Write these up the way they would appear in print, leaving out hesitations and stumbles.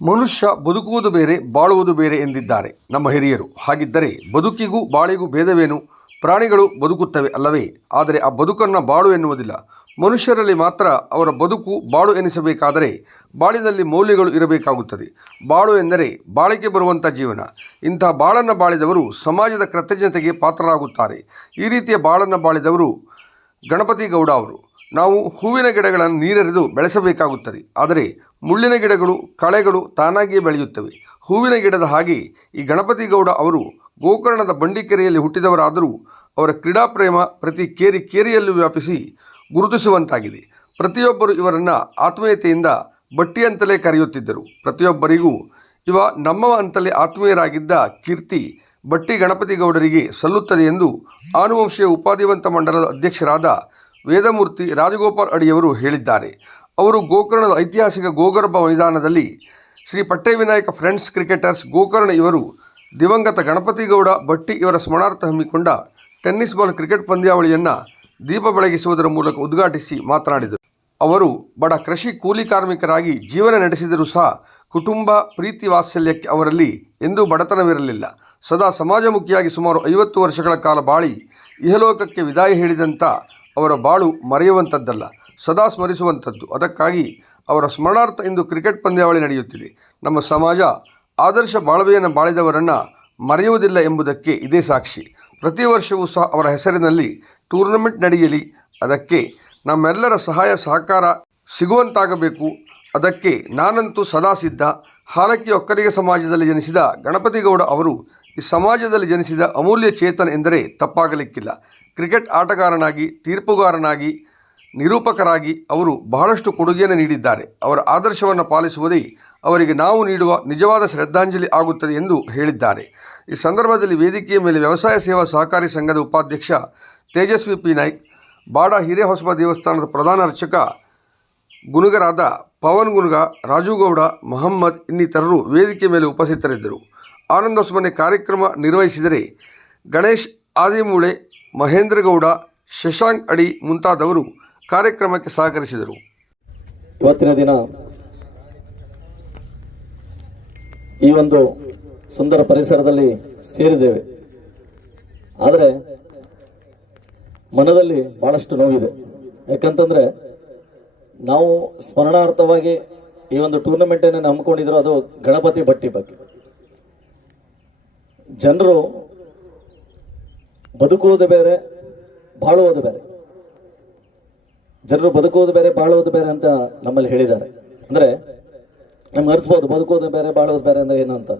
ಮನುಷ್ಯ ಬದುಕುವುದು ಬೇರೆ ಬಾಳುವುದು ಬೇರೆ ಎಂದಿದ್ದಾರೆ ನಮ್ಮ ಹಿರಿಯರು. ಹಾಗಿದ್ದರೆ ಬದುಕಿಗೂ ಬಾಳಿಗೂ ಭೇದವೇನು? ಪ್ರಾಣಿಗಳು ಬದುಕುತ್ತವೆ ಅಲ್ಲವೇ? ಆದರೆ ಆ ಬದುಕನ್ನು ಬಾಳು ಎನ್ನುವುದಿಲ್ಲ. ಮನುಷ್ಯರಲ್ಲಿ ಮಾತ್ರ ಅವರ ಬದುಕು ಬಾಳು ಎನಿಸಬೇಕಾದರೆ ಬಾಳಿನಲ್ಲಿ ಮೌಲ್ಯಗಳು ಇರಬೇಕಾಗುತ್ತದೆ. ಬಾಳು ಎಂದರೆ ಬಾಳಿಕೆ ಬರುವಂಥ ಜೀವನ. ಇಂಥ ಬಾಳನ್ನು ಬಾಳಿದವರು ಸಮಾಜದ ಕೃತಜ್ಞತೆಗೆ ಪಾತ್ರರಾಗುತ್ತಾರೆ. ಈ ರೀತಿಯ ಬಾಳನ್ನು ಬಾಳಿದವರು ಗಣಪತಿ ಗೌಡ ಅವರು. ನಾವು ಹೂವಿನ ಗಿಡಗಳನ್ನು ನೀರೆರೆದು ಬೆಳೆಸಬೇಕಾಗುತ್ತದೆ. ಆದರೆ ಮುಳ್ಳಿನ ಗಿಡಗಳು, ಕಳೆಗಳು ತಾನಾಗಿಯೇ ಬೆಳೆಯುತ್ತವೆ. ಹೂವಿನ ಗಿಡದ ಹಾಗೆ ಈ ಗಣಪತಿ ಗೌಡ ಅವರು ಗೋಕರ್ಣದ ಬಂಡಿಕೆರೆಯಲ್ಲಿ ಹುಟ್ಟಿದವರಾದರೂ ಅವರ ಕ್ರೀಡಾ ಪ್ರೇಮ ಪ್ರತಿ ಕೇರಿಯಲ್ಲೂ ವ್ಯಾಪಿಸಿ ಗುರುತಿಸುವಂತಾಗಿದೆ. ಪ್ರತಿಯೊಬ್ಬರು ಇವರನ್ನು ಆತ್ಮೀಯತೆಯಿಂದ ಬಟ್ಟಿ ಅಂತಲೇ ಕರೆಯುತ್ತಿದ್ದರು. ಪ್ರತಿಯೊಬ್ಬರಿಗೂ ಇವ ನಮ್ಮವ ಅಂತಲೇ ಆತ್ಮೀಯರಾಗಿದ್ದ ಕೀರ್ತಿ ಬಟ್ಟಿ ಗಣಪತಿ ಗೌಡರಿಗೆ ಸಲ್ಲುತ್ತದೆ ಎಂದು ಆನುವಂಶೀಯ ಉಪಾಧಿವಂತ ಮಂಡಲದ ಅಧ್ಯಕ್ಷರಾದ ವೇದಮೂರ್ತಿ ರಾಜಗೋಪಾಲ್ ಅಡಿಯವರು ಹೇಳಿದ್ದಾರೆ. ಅವರು ಗೋಕರ್ಣದ ಐತಿಹಾಸಿಕ ಗೋಗರ್ಭ ಮೈದಾನದಲ್ಲಿ ಶ್ರೀ ಪಟ್ಟೆವಿನಾಯಕ ಫ್ರೆಂಡ್ಸ್ ಕ್ರಿಕೆಟರ್ಸ್ ಗೋಕರ್ಣ ಇವರು ದಿವಂಗತ ಗಣಪತಿ ಗೌಡ ಬಟ್ಟಿ ಇವರ ಸ್ಮರಣಾರ್ಥ ಹಮ್ಮಿಕೊಂಡ ಟೆನ್ನಿಸ್ ಬಾಲ್ ಕ್ರಿಕೆಟ್ ಪಂದ್ಯಾವಳಿಯನ್ನು ದೀಪ ಬೆಳಗಿಸುವುದರ ಮೂಲಕ ಉದ್ಘಾಟಿಸಿ ಮಾತನಾಡಿದರು. ಅವರು ಬಡ ಕೃಷಿ ಕೂಲಿ ಕಾರ್ಮಿಕರಾಗಿ ಜೀವನ ನಡೆಸಿದರೂ ಸಹ ಕುಟುಂಬ ಪ್ರೀತಿ ವಾತ್ಸಲ್ಯಕ್ಕೆ ಅವರಲ್ಲಿ ಎಂದೂ ಬಡತನವಿರಲಿಲ್ಲ. ಸದಾ ಸಮಾಜಮುಖಿಯಾಗಿ ಸುಮಾರು 50 ವರ್ಷಗಳ ಕಾಲ ಬಾಳಿ ಇಹಲೋಕಕ್ಕೆ ವಿದಾಯ ಹೇಳಿದಂಥ ಅವರ ಬಾಳು ಮರೆಯುವಂಥದ್ದಲ್ಲ, ಸದಾ ಸ್ಮರಿಸುವಂಥದ್ದು. ಅದಕ್ಕಾಗಿ ಅವರ ಸ್ಮರಣಾರ್ಥ ಇಂದು ಕ್ರಿಕೆಟ್ ಪಂದ್ಯಾವಳಿ ನಡೆಯುತ್ತಿದೆ. ನಮ್ಮ ಸಮಾಜ ಆದರ್ಶ ಬಾಳ್ವೆಯನ್ನು ಬಾಳಿದವರನ್ನು ಮರೆಯುವುದಿಲ್ಲ ಎಂಬುದಕ್ಕೆ ಇದೇ ಸಾಕ್ಷಿ. ಪ್ರತಿ ವರ್ಷವೂ ಸಹ ಅವರ ಹೆಸರಿನಲ್ಲಿ ಟೂರ್ನಮೆಂಟ್ ನಡೆಯಲಿ, ಅದಕ್ಕೆ ನಮ್ಮೆಲ್ಲರ ಸಹಾಯ ಸಹಕಾರ ಸಿಗುವಂತಾಗಬೇಕು. ಅದಕ್ಕೆ ನಾನಂತೂ ಸದಾ ಸಿದ್ಧ. ಹಾಲಕ್ಕಿ ಒಕ್ಕಲಿಗ ಸಮಾಜದಲ್ಲಿ ಜನಿಸಿದ ಗಣಪತಿ ಗೌಡ ಅವರು ಈ ಸಮಾಜದಲ್ಲಿ ಜನಿಸಿದ ಅಮೂಲ್ಯ ಚೇತನ ಎಂದರೆ ತಪ್ಪಾಗಲಿಕ್ಕಿಲ್ಲ. ಕ್ರಿಕೆಟ್ ಆಟಗಾರನಾಗಿ, ತೀರ್ಪುಗಾರನಾಗಿ, ನಿರೂಪಕರಾಗಿ ಅವರು ಬಹಳಷ್ಟು ಕೊಡುಗೆಯನ್ನು ನೀಡಿದ್ದಾರೆ. ಅವರ ಆದರ್ಶವನ್ನು ಪಾಲಿಸುವುದೇ ಅವರಿಗೆ ನಾವು ನೀಡುವ ನಿಜವಾದ ಶ್ರದ್ಧಾಂಜಲಿ ಆಗುತ್ತದೆ ಎಂದು ಹೇಳಿದ್ದಾರೆ. ಈ ಸಂದರ್ಭದಲ್ಲಿ ವೇದಿಕೆಯ ಮೇಲೆ ವ್ಯವಸಾಯ ಸೇವಾ ಸಹಕಾರಿ ಸಂಘದ ಉಪಾಧ್ಯಕ್ಷ ತೇಜಸ್ವಿ ಪಿ ನಾಯ್ಕ್, ಬಾಡ ಹಿರೇಹೊಸಬ ದೇವಸ್ಥಾನದ ಪ್ರಧಾನ ಅರ್ಚಕ ಗುನುಗರಾದ ಪವನ್ ಗುನುಗ, ರಾಜುಗೌಡ, ಮೊಹಮ್ಮದ್ ಇನ್ನಿತರರು ವೇದಿಕೆ ಮೇಲೆ ಉಪಸ್ಥಿತರಿದ್ದರು. ಆನಂದೋತ್ಸವನೆ ಕಾರ್ಯಕ್ರಮ ನಿರ್ವಹಿಸಿದರೆ ಗಣೇಶ್ ಆದಿಮೂಳೆ, ಮಹೇಂದ್ರಗೌಡ, ಶಶಾಂಕ್ ಅಡಿ ಮುಂತಾದವರು ಕಾರ್ಯಕ್ರಮಕ್ಕೆ ಸಹಕರಿಸಿದರು. ಇವತ್ತಿನ ದಿನ ಈ ಒಂದು ಸುಂದರ ಪರಿಸರದಲ್ಲಿ ಸೇರಿದ್ದೇವೆ. ಆದರೆ ಮನದಲ್ಲಿ ಬಹಳಷ್ಟು ನೋವಿದೆ. ಯಾಕಂತಂದ್ರೆ ನಾವು ಸ್ಮರಣಾರ್ಥವಾಗಿ ಈ ಒಂದು ಟೂರ್ನಮೆಂಟ್ ಅನ್ನು ಹಮ್ಮಿಕೊಂಡಿದ್ರು, ಅದು ಗಣಪತಿ ಬಟ್ಟಿ ಬಗ್ಗೆ. ಜನರು ಬದುಕುವುದು ಬೇರೆ, ಬಾಳುವುದು ಬೇರೆ. ಜನರು ಬದುಕುವುದು ಬೇರೆ, ಬಾಳುವುದು ಬೇರೆ ಅಂತ ನಮ್ಮಲ್ಲಿ ಹೇಳಿದ್ದಾರೆ. ಅಂದ್ರೆ ನಮ್ಗೆ ಅರ್ಸ್ಬೋದು ಬದುಕುವುದು ಬೇರೆ, ಬಾಳುವುದು ಬೇರೆ ಅಂದ್ರೆ ಏನು ಅಂತ.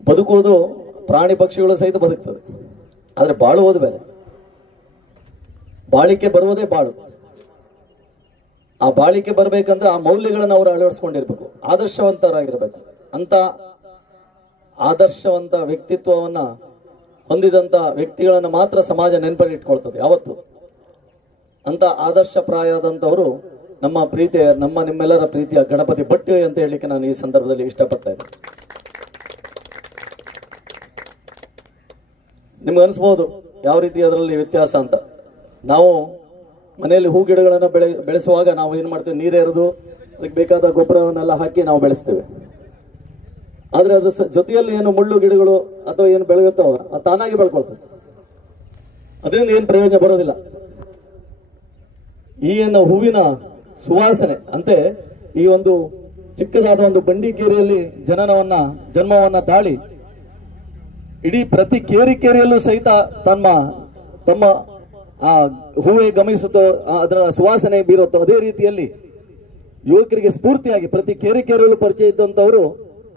ಬದುಕುವುದು ಪ್ರಾಣಿ ಪಕ್ಷಿಗಳು ಸಹಿತ ಬದುಕ್ತದೆ, ಆದರೆ ಬಾಳುವುದು ಬೇರೆ. ಬಾಳಿಕೆ ಬರುವುದೇ ಬಾಳು. ಆ ಬಾಳಿಕೆ ಬರಬೇಕಂದ್ರೆ ಆ ಮೌಲ್ಯಗಳನ್ನು ಅವರು ಅಳವಡಿಸ್ಕೊಂಡಿರ್ಬೇಕು, ಆದರ್ಶವಂತರಾಗಿರ್ಬೇಕು. ಅಂತ ಆದರ್ಶವಂತ ವ್ಯಕ್ತಿತ್ವವನ್ನ ಹೊಂದಿದಂತ ವ್ಯಕ್ತಿಗಳನ್ನು ಮಾತ್ರ ಸಮಾಜ ನೆನಪಲ್ಲಿ ಇಟ್ಕೊಳ್ತದೆ ಯಾವತ್ತು. ಅಂತ ಆದರ್ಶಪ್ರಾಯದಂಥವರು ನಮ್ಮ ಪ್ರೀತಿಯ, ನಿಮ್ಮೆಲ್ಲರ ಪ್ರೀತಿಯ ಗಣಪತಿ ಬಟ್ಟಿ ಅಂತ ಹೇಳಲಿಕ್ಕೆ ನಾನು ಈ ಸಂದರ್ಭದಲ್ಲಿ ಇಷ್ಟಪಡ್ತಾ ಇದ್ದೇನೆ. ನಿಮ್ಗೆ ಅನಿಸ್ಬೋದು ಯಾವ ರೀತಿ ಅದರಲ್ಲಿ ವ್ಯತ್ಯಾಸ ಅಂತ. ನಾವು ಮನೆಯಲ್ಲಿ ಹೂ ಗಿಡಗಳನ್ನು ಬೆಳೆಸುವಾಗ ನಾವು ಏನು ಮಾಡ್ತೇವೆ, ನೀರೆರೆದು ಅದಕ್ಕೆ ಬೇಕಾದ ಗೊಬ್ಬರವನ್ನೆಲ್ಲ ಹಾಕಿ ನಾವು ಬೆಳೆಸ್ತೇವೆ. ಆದರೆ ಅದ್ರ ಜೊತೆಯಲ್ಲಿ ಏನು ಮುಳ್ಳು ಗಿಡಗಳು ಅಥವಾ ಏನು ಬೆಳೆಯುತ್ತೋ ಅದು ತಾನಾಗಿ ಬೆಳ್ಕೊಳ್ತದೆ. ಅದರಿಂದ ಏನು ಪ್ರಯೋಜನ ಬರೋದಿಲ್ಲ. ಈ ಏನು ಹೂವಿನ ಸುವಾಸನೆ ಅಂತೆ ಈ ಒಂದು ಚಿಕ್ಕದಾದ ಒಂದು ಬಂಡಿಕೇರಿಯಲ್ಲಿ ಜನ್ಮವನ್ನ ತಾಳಿ ಇಡೀ ಪ್ರತಿ ಕೇರಿಯಲ್ಲೂ ಸಹಿತ ತಮ್ಮ ಆ ಹೂವೇ ಗಮನಿಸುತ್ತೋ, ಅದರ ಸುವಾಸನೆ ಬೀರುತ್ತೋ, ಅದೇ ರೀತಿಯಲ್ಲಿ ಯುವಕರಿಗೆ ಸ್ಫೂರ್ತಿಯಾಗಿ ಪ್ರತಿ ಕೇರಿಯಲ್ಲೂ ಪರಿಚಯ ಇದ್ದಂಥವರು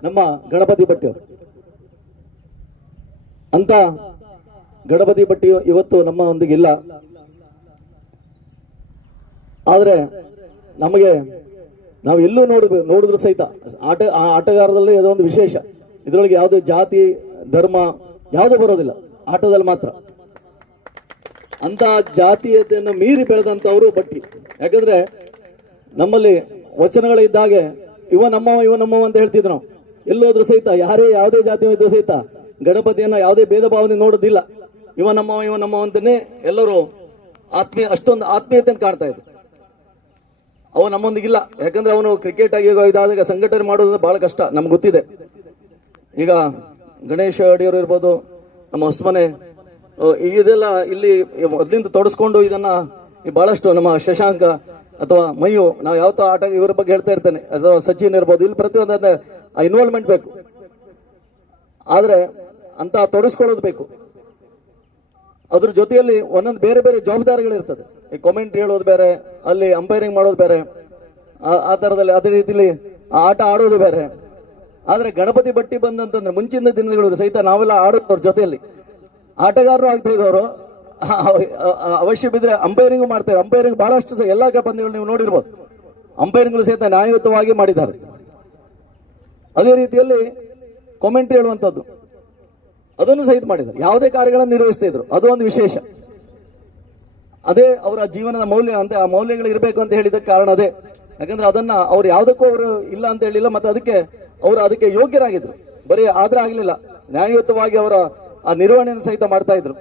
ನಮ್ಮ ಗಣಪತಿ ಭಟ್ಟಿ. ಅಂತ ಗಣಪತಿ ಭಟ್ಟಿ ಇವತ್ತು ನಮ್ಮ ಒಂದಿಗಿಲ್ಲ. ಆದ್ರೆ ನಮಗೆ ನಾವು ಎಲ್ಲೂ ನೋಡಿದ್ರು ಸಹಿತ ಆಟಗಾರದಲ್ಲಿ ಅದೋ ಒಂದು ವಿಶೇಷ. ಇದರೊಳಗೆ ಯಾವುದೇ ಜಾತಿ ಧರ್ಮ ಯಾವುದೂ ಬರೋದಿಲ್ಲ, ಆಟದಲ್ಲಿ ಮಾತ್ರ. ಅಂತ ಜಾತೀಯತೆಯನ್ನು ಮೀರಿ ಬೆಳೆದಂಥವರು ಬಟ್ಟಿ. ಯಾಕಂದ್ರೆ ನಮ್ಮಲ್ಲಿ ವಚನಗಳಿದ್ದಾಗೆ ಇವ ನಮ್ಮವ ಅಂತ ಹೇಳ್ತಿದ್ರು ನಾವು. ಎಲ್ಲೋದ್ರು ಸಹಿತ ಯಾವುದೇ ಜಾತಿ ಇದ್ರೂ ಸಹಿತ ಗಣಪತಿಯನ್ನ ಯಾವುದೇ ಭೇದ ಭಾವನೆ ನೋಡೋದಿಲ್ಲ. ಇವ ನಮ್ಮವ ಅಂತಾನೆ ಎಲ್ಲರೂ ಅಷ್ಟೊಂದು ಆತ್ಮೀಯತೆಯನ್ನು ಕಾಣ್ತಾ ಇದ್ರು. ಅವು ನಮ್ಮೊಂದಿಗಿಲ್ಲ. ಯಾಕಂದ್ರೆ ಅವನು ಕ್ರಿಕೆಟ್ ಆಗಿ ಇದಾದಾಗ ಸಂಘಟನೆ ಮಾಡೋದು ಬಹಳ ಕಷ್ಟ, ನಮ್ಗೆ ಗೊತ್ತಿದೆ. ಈಗ ಗಣೇಶ್ ಅಡಿಯವರು ಇರ್ಬೋದು, ನಮ್ಮ ಹೊಸಮನೆ, ಇದೆಲ್ಲ ಇಲ್ಲಿ ಮೊದಲಿಂದ ತೊಡಸ್ಕೊಂಡು ಇದನ್ನ ಬಹಳಷ್ಟು ನಮ್ಮ ಶಶಾಂಕ ಅಥವಾ ಮಯ್ಯು, ನಾವು ಯಾವತ್ತೋ ಆಟ ಇವರ ಬಗ್ಗೆ ಹೇಳ್ತಾ ಇರ್ತೇನೆ, ಅಥವಾ ಸಚಿನ್ ಇರ್ಬೋದು, ಇಲ್ಲಿ ಪ್ರತಿಯೊಂದು ಇನ್ವಾಲ್ವ್ಮೆಂಟ್ ಬೇಕು. ಆದ್ರೆ ಅಂತ ತೊಡಸ್ಕೊಳ್ಳೋದು ಬೇಕು. ಅದ್ರ ಜೊತೆಯಲ್ಲಿ ಒಂದೊಂದು ಬೇರೆ ಬೇರೆ ಜವಾಬ್ದಾರಿಗಳಿರ್ತದೆ. ಈ ಕಾಮೆಂಟ್ರಿ ಹೇಳೋದು ಬೇರೆ, ಅಲ್ಲಿ ಅಂಪೈರಿಂಗ್ ಮಾಡೋದು ಬೇರೆ, ಆ ತರದಲ್ಲಿ ಅದೇ ರೀತಿಲಿ ಆಟ ಆಡೋದು ಬೇರೆ. ಆದ್ರೆ ಗಣಪತಿ ಬಟ್ಟಿ ಬಂದಂತಂದ್ರೆ ಮುಂಚಿನ ದಿನಗಳು ಸಹಿತ ನಾವೆಲ್ಲ ಆಡೋದು ಅವ್ರ ಜೊತೆಯಲ್ಲಿ ಆಟಗಾರರು ಆಗ್ತಾ ಇದ್ದವರು. ಅವಶ್ಯ ಬಿದ್ರೆ ಅಂಪೈರಿಂಗ್ ಮಾಡ್ತಾರೆ. ಅಂಪೈರಿಂಗ್ ಬಹಳಷ್ಟು ಎಲ್ಲಾ ಪಂದ್ಯಗಳು ನೀವು ನೋಡಿರ್ಬೋದು, ಅಂಪೈರಿಂಗ್ಗಳು ಸಹಿತ ನ್ಯಾಯಯುತವಾಗಿ ಮಾಡಿದ್ದಾರೆ. ಅದೇ ರೀತಿಯಲ್ಲಿ ಕಾಮೆಂಟ್ರಿ ಹೇಳುವಂತದ್ದು ಅದನ್ನು ಸಹಿತ ಮಾಡಿದ್ದಾರೆ. ಯಾವುದೇ ಕಾರ್ಯಗಳನ್ನು ನಿರ್ವಹಿಸ್ತಾ ಇದ್ರು, ಅದು ಒಂದು ವಿಶೇಷ. ಅದೇ ಅವರ ಜೀವನದ ಮೌಲ್ಯ ಅಂತ, ಆ ಮೌಲ್ಯಗಳು ಇರಬೇಕು ಅಂತ ಹೇಳಿದಕ್ಕೆ ಕಾರಣ ಅದೇ. ಯಾಕಂದ್ರೆ ಅದನ್ನ ಅವ್ರು ಯಾವುದಕ್ಕೂ ಅವರು ಇಲ್ಲ ಅಂತ ಹೇಳಿಲ್ಲ, ಮತ್ತೆ ಅದಕ್ಕೆ ಯೋಗ್ಯರಾಗಿದ್ರು. ಬರೀ ಆದ್ರೆ ಆಗ್ಲಿಲ್ಲ, ನ್ಯಾಯಯುತವಾಗಿ ಅವರ ಆ ನಿರ್ವಹಣೆಯನ್ನು ಸಹಿತ ಮಾಡ್ತಾ ಇದ್ರು.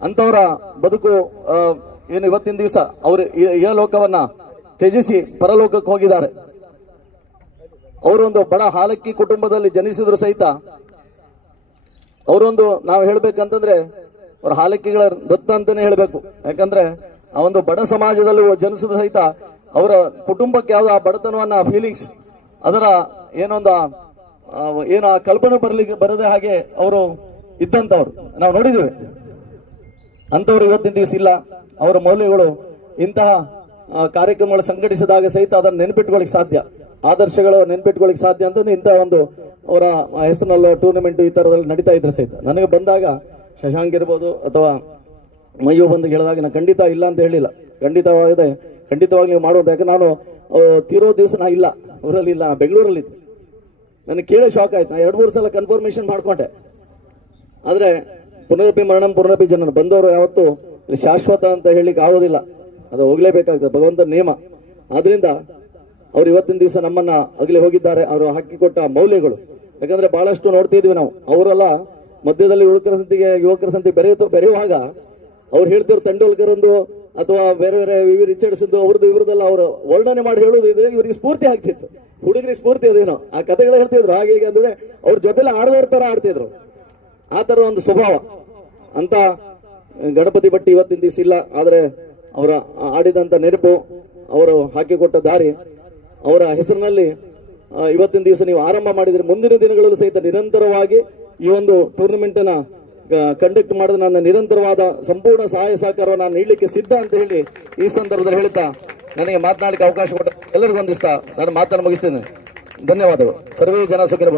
ಅಂತವರ ಬದುಕು ಏನು ಇವತ್ತಿನ ದಿವಸ ಅವರು ಈ ಲೋಕವನ್ನ ತ್ಯಜಿಸಿ ಪರಲೋಕಕ್ಕೆ ಹೋಗಿದ್ದಾರೆ. ಅವರೊಂದು ಬಡ ಹಾಲಕ್ಕಿ ಕುಟುಂಬದಲ್ಲಿ ಜನಿಸಿದ್ರು ಸಹಿತ ಅವರೊಂದು, ನಾವು ಹೇಳ್ಬೇಕಂತಂದ್ರೆ ಅವ್ರ ಹಾಲಕ್ಕಿಗಳ ರತ್ನ ಅಂತಾನೆ ಹೇಳ್ಬೇಕು. ಯಾಕಂದ್ರೆ ಆ ಒಂದು ಬಡ ಸಮಾಜದಲ್ಲಿ ಜನಿಸಿದ ಸಹಿತ ಅವರ ಕುಟುಂಬಕ್ಕೆ ಯಾವ್ದು ಆ ಬಡತನವನ್ನ ಫೀಲಿಂಗ್ಸ್ ಅದರ ಏನು ಆ ಕಲ್ಪನೆ ಬರದೆ ಹಾಗೆ ಅವರು ಇದ್ದಂತವ್ರು ನಾವು ನೋಡಿದ್ದೇವೆ. ಅಂತವ್ರು ಇವತ್ತಿನ ದಿವಸ ಇಲ್ಲ. ಅವರ ಮೌಲ್ಯಗಳು ಇಂತಹ ಕಾರ್ಯಕ್ರಮಗಳು ಸಂಘಟಿಸಿದಾಗ ಸಹಿತ ಅದನ್ನು ನೆನ್ಪಿಟ್ಕೊಳ್ಳಿಕ್ ಸಾಧ್ಯ, ಆದರ್ಶಗಳು ನೆನ್ಪಿಟ್ಕೊಳ್ಳಿಕ್ ಸಾಧ್ಯ ಅಂತಂದ್ರೆ ಇಂತಹ ಒಂದು ಅವರ ಹೆಸರಿನಲ್ಲೋ ಟೂರ್ನಮೆಂಟ್ ಈ ತರದಲ್ಲಿ ನಡೀತಾ ಇದ್ರೆ ಸಹಿತ. ನನಗೆ ಬಂದಾಗ ಶಶಾಂಕ್ ಇರ್ಬೋದು ಅಥವಾ ಮಯ್ಯು ಬಂದು ಹೇಳಿದಾಗ ನಾನು ಖಂಡಿತ ಇಲ್ಲ ಅಂತ ಹೇಳಿಲ್ಲ, ಖಂಡಿತವಾಗಿ ನೀವು ಮಾಡುವಂತ. ಯಾಕಂದ್ರೆ ನಾನು ತೀರೋ ದಿವಸ ನಾ ಇಲ್ಲ, ಊರಲ್ಲಿ ಇಲ್ಲ, ಬೆಂಗಳೂರಲ್ಲಿ ಇದ್ದೆ. ನನಗೆ ಕೇಳೋ ಶಾಕ್ ಆಯ್ತು. ನಾ 2-3 ಸಲ ಕನ್ಫರ್ಮೇಶನ್ ಮಾಡ್ಕೊಂಡೆ. ಆದ್ರೆ ಪುನರಪಿ ಮರಣಂ ಪುನರಪಿ ಜನನ, ಬಂದವರು ಯಾವತ್ತು ಶಾಶ್ವತ ಅಂತ ಹೇಳಿಕ್ ಆಗೋದಿಲ್ಲ, ಅದು ಹೋಗ್ಲೇಬೇಕಾಗ್ತದೆ, ಭಗವಂತನ ನಿಯಮ. ಆದ್ರಿಂದ ಅವ್ರು ಇವತ್ತಿನ ದಿವಸ ನಮ್ಮನ್ನ ಅಗಲಿ ಹೋಗಿದ್ದಾರೆ. ಅವರು ಹಾಕಿಕೊಟ್ಟ ಮೌಲ್ಯಗಳು, ಯಾಕಂದ್ರೆ ಬಹಳಷ್ಟು ನೋಡ್ತಿದ್ವಿ ನಾವು. ಅವರೆಲ್ಲ ಮಧ್ಯದಲ್ಲಿ ಯುವಕರ ಸಂತಿಗೆ ಬೆರೆಯುವಾಗ ಅವ್ರು ಹೇಳ್ತಿದ್ರು ತೆಂಡೂಲ್ಕರ್ ಒಂದು ಅಥವಾ ಬೇರೆ ಬೇರೆ ವಿ ರಿಚರ್ಡ್ಸ್ ಅವ್ರದ್ದು ಇವ್ರದೆಲ್ಲ ಅವರು ವರ್ಣನೆ ಮಾಡಿ ಹೇಳೋದು ಇದ್ರೆ ಇವರಿಗೆ ಸ್ಫೂರ್ತಿ ಆಗ್ತಿತ್ತು, ಹುಡುಗರಿಗೆ ಸ್ಫೂರ್ತಿ ಅದೇನೋ. ಆ ಕಥೆಗಳು ಹೇಳ್ತಿದ್ರು ಹಾಗೆ ಹೀಗೆ ಅಂದ್ರೆ ಅವ್ರ ಜೊತೆಲಿ ಆಡದವ್ರ ತರ ಆಡ್ತಿದ್ರು. ಆ ತರ ಒಂದು ಸ್ವಭಾವ. ಅಂತ ಗಣಪತಿ ಭಟ್ಟಿ ಇವತ್ತಿನ ದಿವಸ ಇಲ್ಲ. ಆದ್ರೆ ಅವರ ಆಡಿದಂತ ನೆನಪು, ಅವರು ಹಾಕಿಕೊಟ್ಟ ದಾರಿ, ಅವರ ಹೆಸರಿನಲ್ಲಿ ಇವತ್ತಿನ ದಿವಸ ನೀವು ಆರಂಭ ಮಾಡಿದ್ರೆ ಮುಂದಿನ ದಿನಗಳಲ್ಲೂ ಸಹಿತ ನಿರಂತರವಾಗಿ ಈ ಒಂದು ಟೂರ್ನಮೆಂಟ್ ಅನ್ನ ಕಂಡಕ್ಟ್ ಮಾಡಿದ ನನ್ನ ನಿರಂತರವಾದ ಸಂಪೂರ್ಣ ಸಹಾಯ ಸಹಕಾರವನ್ನು ನಾನು ನೀಡಲಿಕ್ಕೆ ಸಿದ್ಧ ಅಂತ ಹೇಳಿ ಈ ಸಂದರ್ಭದಲ್ಲಿ ಹೇಳ್ತಾ ನನಗೆ ಮಾತನಾಡಲಿಕ್ಕೆ ಅವಕಾಶ ಕೊಟ್ಟ ಎಲ್ಲರಿಗೂ ವಂದಿಸ್ತಾ ನಾನು ಮಾತನ್ನು ಮುಗಿಸ್ತೇನೆ. ಧನ್ಯವಾದಗಳು. ಸರ್ವೇ ಜನ ಸುಖಿನ.